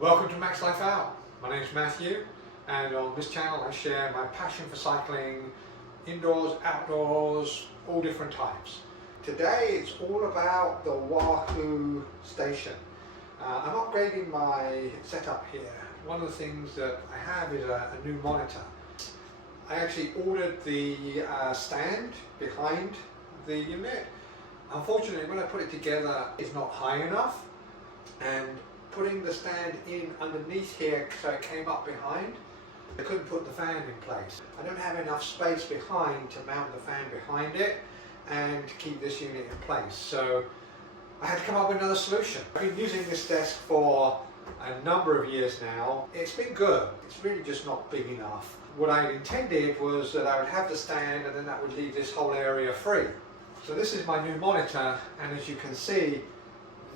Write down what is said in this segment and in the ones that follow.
Welcome to Max Life Out. My name is Matthew, and on this channel I share my passion for cycling, indoors, outdoors, all different types. Today it's all about the Wahoo station. I'm upgrading my setup here. One of the things that I have is a new monitor. I actually ordered the stand behind the unit. Unfortunately, when I put it together, it's not high enough, and putting the stand in underneath here so it came up behind, I couldn't put the fan in place. I don't have enough space behind to mount the fan behind it and keep this unit in place. So I had to come up with another solution. I've been using this desk for a number of years now. It's been good. It's really just not big enough. What I intended was that I would have the stand and then that would leave this whole area free. So this is my new monitor, and as you can see,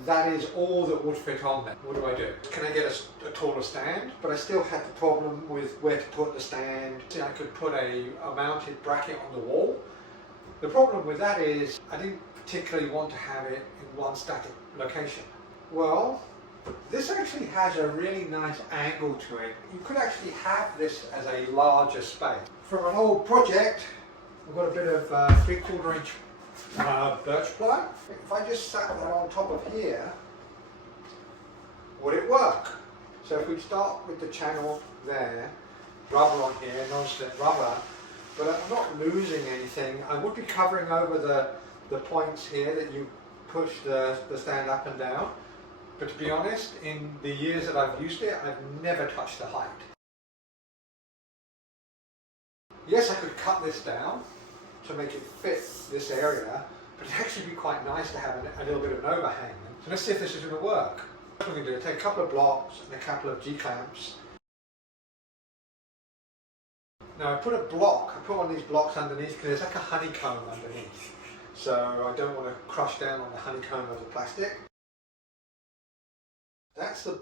that is all that would fit on there. What do? Can I get a taller stand? But I still had the problem with where to put the stand. I could put a mounted bracket on the wall. The problem with that is I didn't particularly want to have it in one static location. Well, this actually has a really nice angle to it. You could actually have this as a larger space. From an old project, I've got a bit of 3/4 inch birch ply. If I just sat that on top of here, would it work? So if we start with the channel there, rubber on here, non-slip rubber, but I'm not losing anything. I would be covering over the points here that you push the stand up and down. But to be honest, in the years that I've used it, I've never touched the height. Yes, I could cut this down to make it fit this area, but it'd actually be quite nice to have a little bit of an overhang. So let's see if this is going to work. What I'm going to do is take a couple of blocks and a couple of G-clamps. Now I put one of these blocks underneath because there's like a honeycomb underneath. So I don't want to crush down on the honeycomb of the plastic. That's a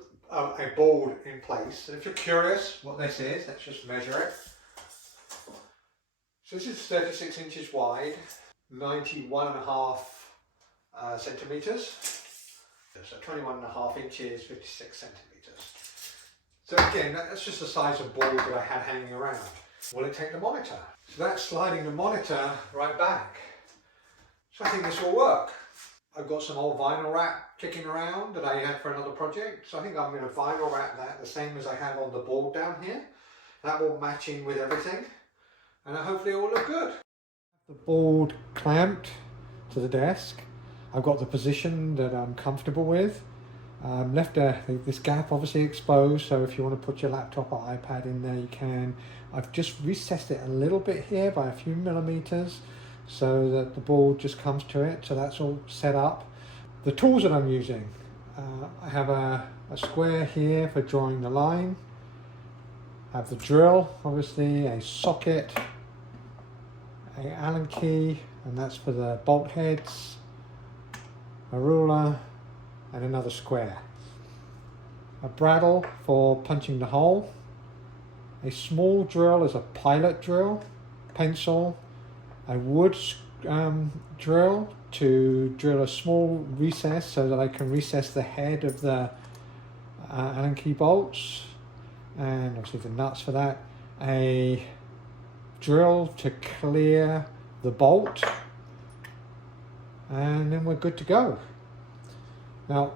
board in place. And if you're curious what this is, let's just measure it. So this is 36 inches wide, 91.5 centimeters. So 21.5 inches, 56 centimeters. So again, that's just the size of board that I had hanging around. Will it take the monitor? So that's sliding the monitor right back. So I think this will work. I've got some old vinyl wrap kicking around that I had for another project. So I think I'm going to vinyl wrap that the same as I have on the board down here. That will match in with everything. And hopefully it will look good. The board clamped to the desk. I've got the position that I'm comfortable with. Left this gap obviously exposed, so if you want to put your laptop or iPad in there, you can. I've just recessed it a little bit here by a few millimeters so that the board just comes to it, so that's all set up. The tools that I'm using, I have a square here for drawing the line. I have the drill, obviously, a socket, an Allen key, and that's for the bolt heads, a ruler, and another square. A bradawl for punching the hole. A small drill is a pilot drill, pencil, a wood drill to drill a small recess so that I can recess the head of the Allen key bolts, and obviously the nuts for that. A drill to clear the bolt, and then we're good to go. Now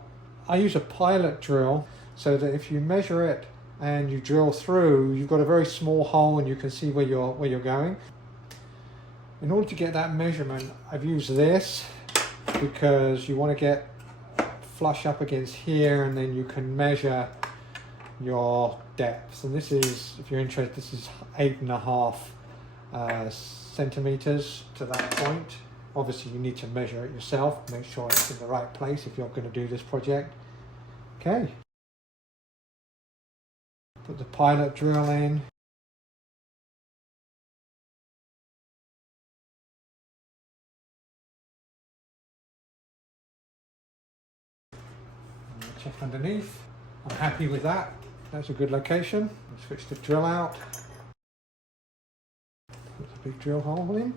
I use a pilot drill so that if you measure it and you drill through, you've got a very small hole and you can see where you're going. In order to get that measurement, I've used this because you want to get flush up against here, and then you can measure your depth. And this is, if you're interested, this is 8.5 centimeters to that point. Obviously you need to measure it yourself, make sure it's in the right place if you're going to do this project. Okay, put the pilot drill in. Check underneath. I'm happy with that. That's a good location. Switch the drill out. Put the big drill hole in.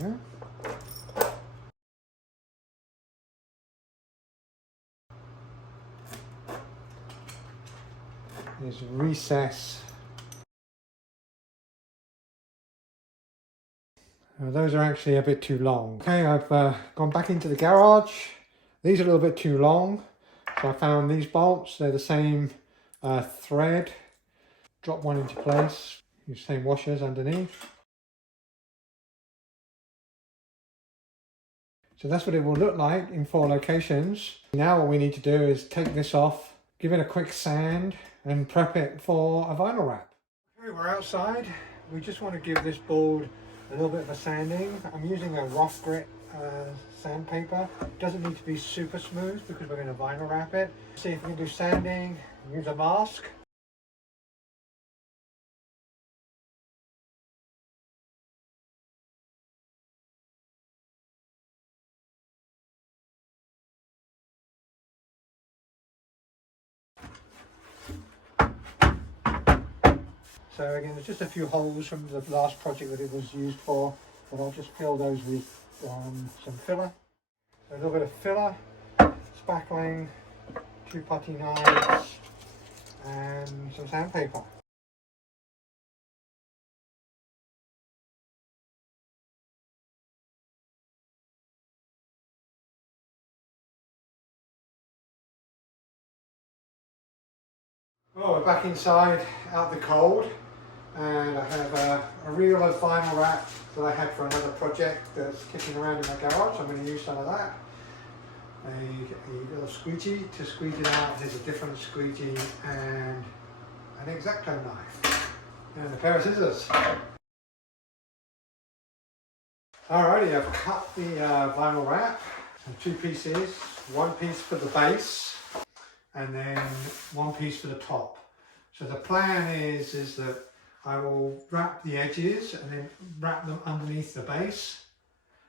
Yeah. is recess. Those are actually a bit too long. Okay, I've gone back into the garage. These are a little bit too long. So I found these bolts. They're the same thread. Drop one into place. Use same washers underneath. So that's what it will look like in 4 locations. Now what we need to do is take this off, give it a quick sand and prep it for a vinyl wrap. Okay, we're outside. We just want to give this board a little bit of a sanding. I'm using a rough grit sandpaper. It doesn't need to be super smooth because we're going to vinyl wrap it. See if we can do sanding, use a mask. So again, there's just a few holes from the last project that it was used for, but I'll just fill those with some filler. So a little bit of filler, spackling, 2 putty knives, and some sandpaper. Well, we're back inside, out the cold, and I have a reel of vinyl wrap that I had for another project that's kicking around in my garage. I'm going to use some of that. A little squeegee to squeeze it out. There's a different squeegee and an X-Acto knife and a pair of scissors. Alrighty, I've cut the vinyl wrap in 2 pieces. 1 piece for the base and then 1 piece for the top. So the plan is that I will wrap the edges and then wrap them underneath the base,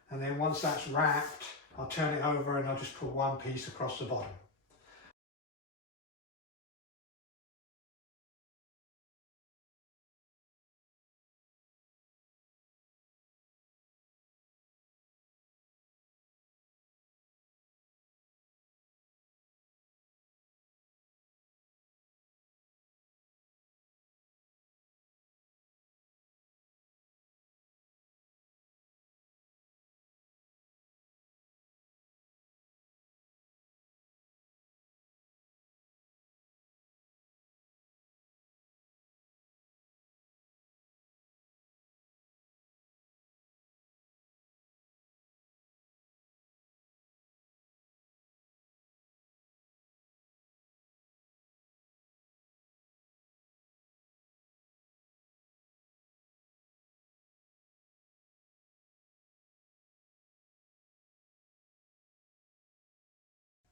and then once that's wrapped I'll turn it over and I'll just put 1 piece across the bottom.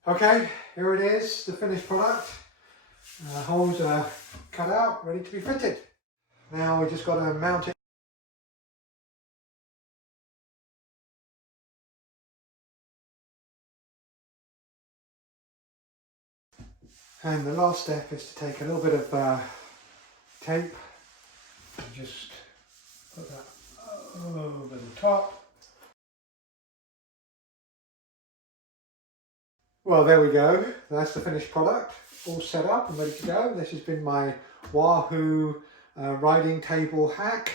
Okay, here it is, the finished product. Holes are cut out, ready to be fitted. Now we just got to mount it. And the last step is to take a little bit of tape and just put that over the top. Well, there we go. That's the finished product, all set up and ready to go. This has been my Wahoo riding table hack.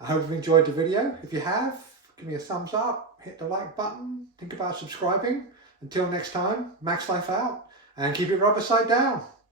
I hope you've enjoyed the video. If you have, give me a thumbs up, hit the like button, think about subscribing. Until next time, Max Life out, and keep it rubber side down.